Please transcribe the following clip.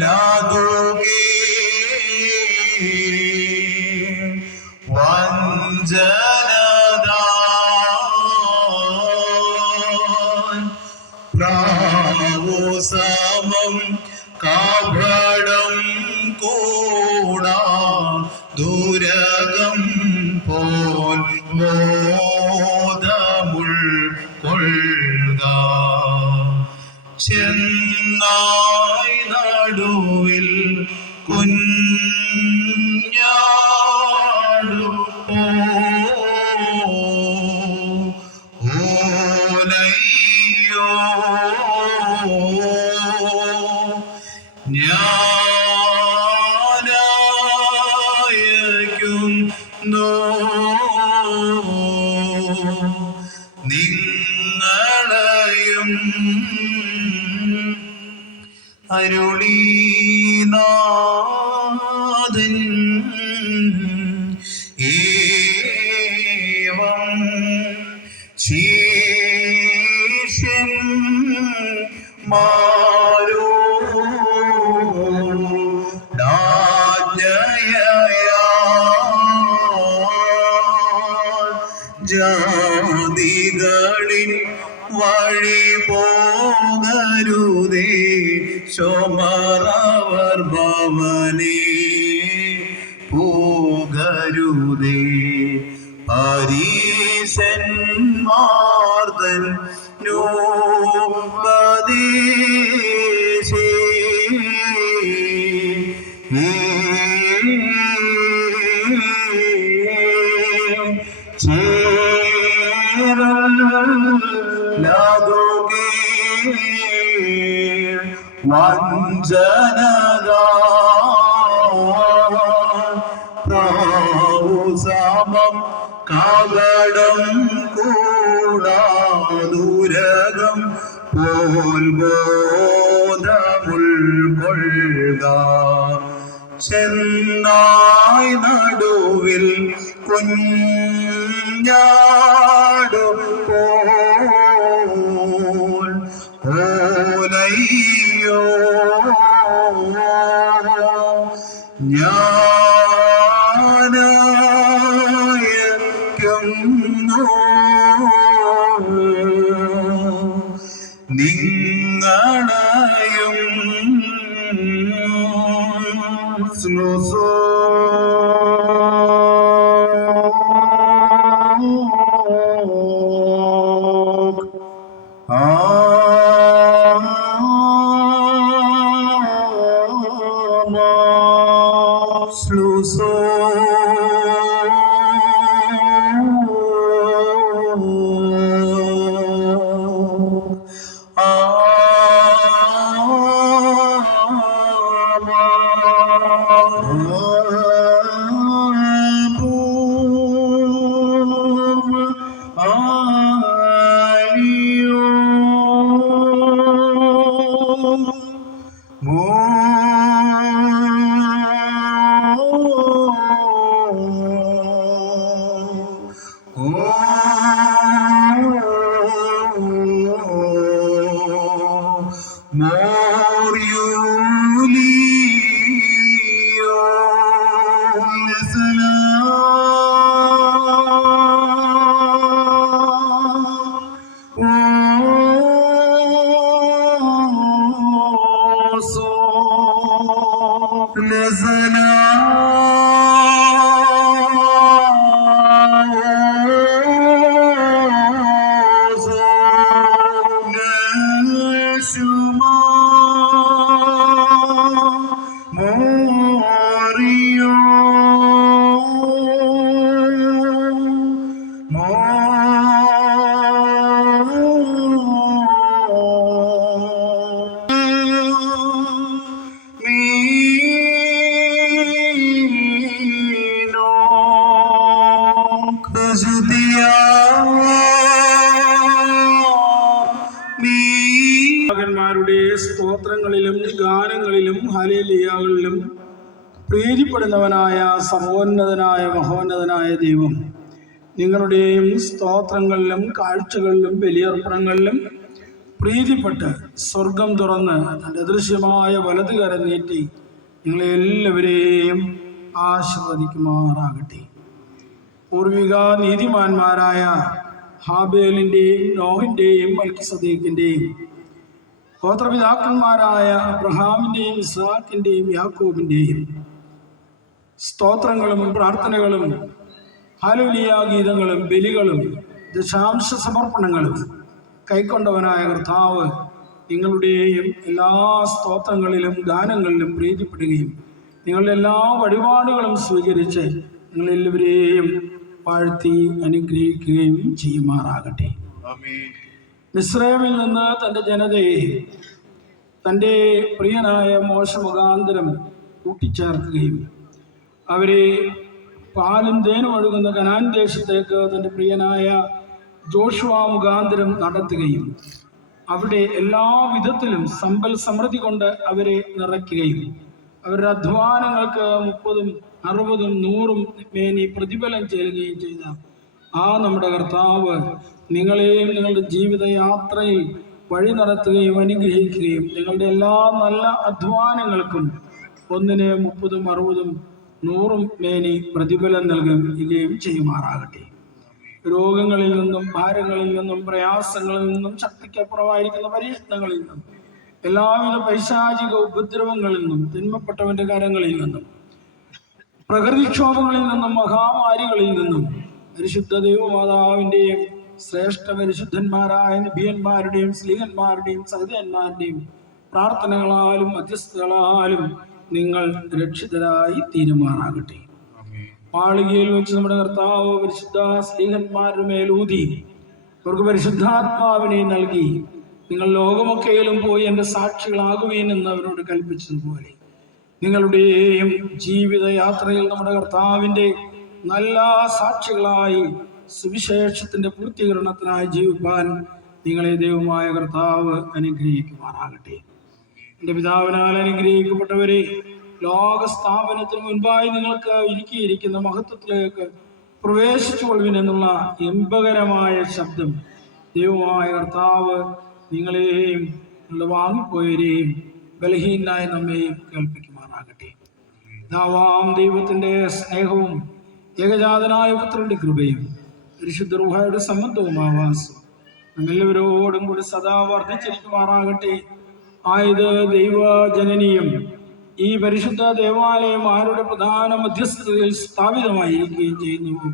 ലാദോകേ വഞ്ചനദാൻ പ്രാവോസമം കപടം കൂടാ ദുരകം പോൽ മോദമുൾക്കൊള്ളുക ചെന്നായി നടുവിൽ കുഞ്ഞാടു ഓലയ്യോ ഞാനായിരിക്കുന്നു നിങ്ങളെയും അരുളീനാഥൻ ഏവം ജാതികളിൽ വഴി പോകരുതേ ശോമറവർ ഭവനേ പോകരുതേ പരീശന്മാർതൻ നോപദേശേ ലാദോകേ വഞ്ചനദാൻ പ്രാവോസമം കപടം കൂടാ ദുരകം പോൽ ബോധമുൾക്കൊള്ളുക ചെന്നായി നടുവിൽ കുഞ്ഞാടു പോൽ ഓലയ്യോ ഞാനായിരിക്കുന്നു നിങ്ങളെയും സ്ലോസോ സ്ലുസോ മകന്മാരുടെ സ്തോത്രങ്ങളിലും ഗാനങ്ങളിലും ഹല്ലേലൂയകളിലും പ്രീതിപ്പെടുന്നവനായ സർവോന്നതനായ മഹോന്നതനായ ദൈവം, നിങ്ങളുടെയും സ്തോത്രങ്ങളിലും കാഴ്ചകളിലും ബലിയർപ്പണങ്ങളിലും പ്രീതിപ്പെട്ട് സ്വർഗം തുറന്ന് തൻ്റെ അദൃശ്യമായ വലതുകരം നീട്ടി നിങ്ങളെ എല്ലാവരെയും ആശീർവദിക്കുമാറാകട്ടെ. പൂർവിക നീതിമാന്മാരായ ഹാബേലിൻ്റെയും നോഹിൻ്റെയും മൽക്കിസദേക്കിൻ്റെയും ഗോത്രപിതാക്കന്മാരായ അബ്രഹാമിൻ്റെയും ഇസ്ഹാക്കിൻ്റെയും യാക്കോബിൻ്റെയും സ്തോത്രങ്ങളും പ്രാർത്ഥനകളും ഹല്ലേലൂയ ഗീതങ്ങളും ബലികളും ദശാംശ സമർപ്പണങ്ങളും കൈക്കൊണ്ടവനായ കർത്താവ് നിങ്ങളുടെയും എല്ലാ സ്തോത്രങ്ങളിലും ഗാനങ്ങളിലും പ്രീതിപ്പെടുകയും നിങ്ങളുടെ എല്ലാ വഴിപാടുകളും സ്വീകരിച്ച് നിങ്ങളെല്ലാവരെയും വാഴ്ത്തി അനുഗ്രഹിക്കുകയും ചെയ്യുമാറാകട്ടെ. മിസ്രൈമിൽ നിന്ന് തൻ്റെ ജനതയെ തൻ്റെ പ്രിയനായ മോശ മുഖാന്തരം കൂട്ടിച്ചേർക്കുകയും അവരെ പാലും തേനും ഒഴുകുന്ന കനാൻ ദേശത്തേക്ക് തൻ്റെ പ്രിയനായ ജോഷുവ മുഖാന്തരം നടത്തുകയും അവിടെ എല്ലാ വിധത്തിലും സമ്പൽ സമൃദ്ധി കൊണ്ട് അവരെ നിറയ്ക്കുകയും അവരുടെ അധ്വാനങ്ങൾക്ക് 30, 60, 100 മേനി പ്രതിഫലം ചേരുകയും ചെയ്ത ആ നമ്മുടെ കർത്താവ് നിങ്ങളെയും നിങ്ങളുടെ ജീവിതയാത്രയിൽ വഴി നടത്തുകയും അനുഗ്രഹിക്കുകയും നിങ്ങളുടെ എല്ലാ നല്ല അധ്വാനങ്ങൾക്കും 1-ന് 30, 60, 100 മേനി പ്രതിഫലം നൽകുകയും ചെയ്യുമാറാകട്ടെ. രോഗങ്ങളിൽ നിന്നും ഭാരങ്ങളിൽ നിന്നും പ്രയാസങ്ങളിൽ നിന്നും ശക്തിക്കപ്പുറമായിരിക്കുന്ന പരീക്ഷണങ്ങളിൽ നിന്നും എല്ലാവിധ പൈശാചിക ഉപദ്രവങ്ങളിൽ നിന്നും തിന്മപ്പെട്ടവന്റെ കരങ്ങളിൽ നിന്നും പ്രകൃതിക്ഷോഭങ്ങളിൽ നിന്നും മഹാമാരികളിൽ നിന്നും പരിശുദ്ധ ദൈവമാതാവിൻ്റെയും ശ്രേഷ്ഠ പരിശുദ്ധന്മാരായ നബിയന്മാരുടെയും സ്ലീഹന്മാരുടെയും സഹോദരന്മാരുടെയും പ്രാർത്ഥനകളാലും മധ്യസ്ഥകളാലും നിങ്ങൾ രക്ഷിതരായി തീരുമാറാകട്ടെ. മാളികയിൽ വെച്ച് നമ്മുടെ കർത്താവ് പരിശുദ്ധ സ്ലീഹന്മാരുടെ മേലൂതി അവർക്ക് പരിശുദ്ധാത്മാവിനെ നൽകി നിങ്ങൾ ലോകമൊക്കെയിലും പോയി എൻ്റെ സാക്ഷികളാകുവീൻ എന്ന് അവരോട് കൽപ്പിച്ചതുപോലെ നിങ്ങളുടെയും ജീവിതയാത്രയിൽ നമ്മുടെ കർത്താവിൻ്റെ നല്ല സാക്ഷികളായി സുവിശേഷത്തിൻ്റെ പൂർത്തീകരണത്തിനായി ജീവിപ്പാൻ നിങ്ങളെ ദൈവമായ കർത്താവ് അനുഗ്രഹിക്കുമാറാകട്ടെ. എൻ്റെ പിതാവിനാൽ അനുഗ്രഹിക്കപ്പെട്ടവരെ, ലോകസ്ഥാപനത്തിന് മുൻപായി നിങ്ങൾക്ക് ഒരുക്കിയിരിക്കുന്ന മഹത്വത്തിലേക്ക് പ്രവേശിച്ചു കൊള്ളുവിനെന്നുള്ള എമ്പകരമായ ശബ്ദം ദൈവമായ കർത്താവ് നിങ്ങളെയും നിങ്ങളുടെ വാങ്ങിപ്പോയവരെയും ബലഹീനായ നമ്മെയും കേൾപ്പിക്കുമാറാകട്ടെ. പിതാവാം ദൈവത്തിൻ്റെ സ്നേഹവും ഏകജാതനായ പുത്രന്റെ കൃപയും പരിശുദ്ധ റൂഹായുടെ സംബന്ധവും ആവാസവും നമ്മെല്ലാവരോടും കൂടി സദാ വർദ്ധിച്ചിരിക്കുമാറാകട്ടെ. ആയത് ദൈവജനനീയം ഈ പരിശുദ്ധ ദേവാലയം ആരുടെ പ്രധാന മധ്യസ്ഥതയിൽ സ്ഥാപിതമായിരിക്കുകയും ചെയ്യുന്നു.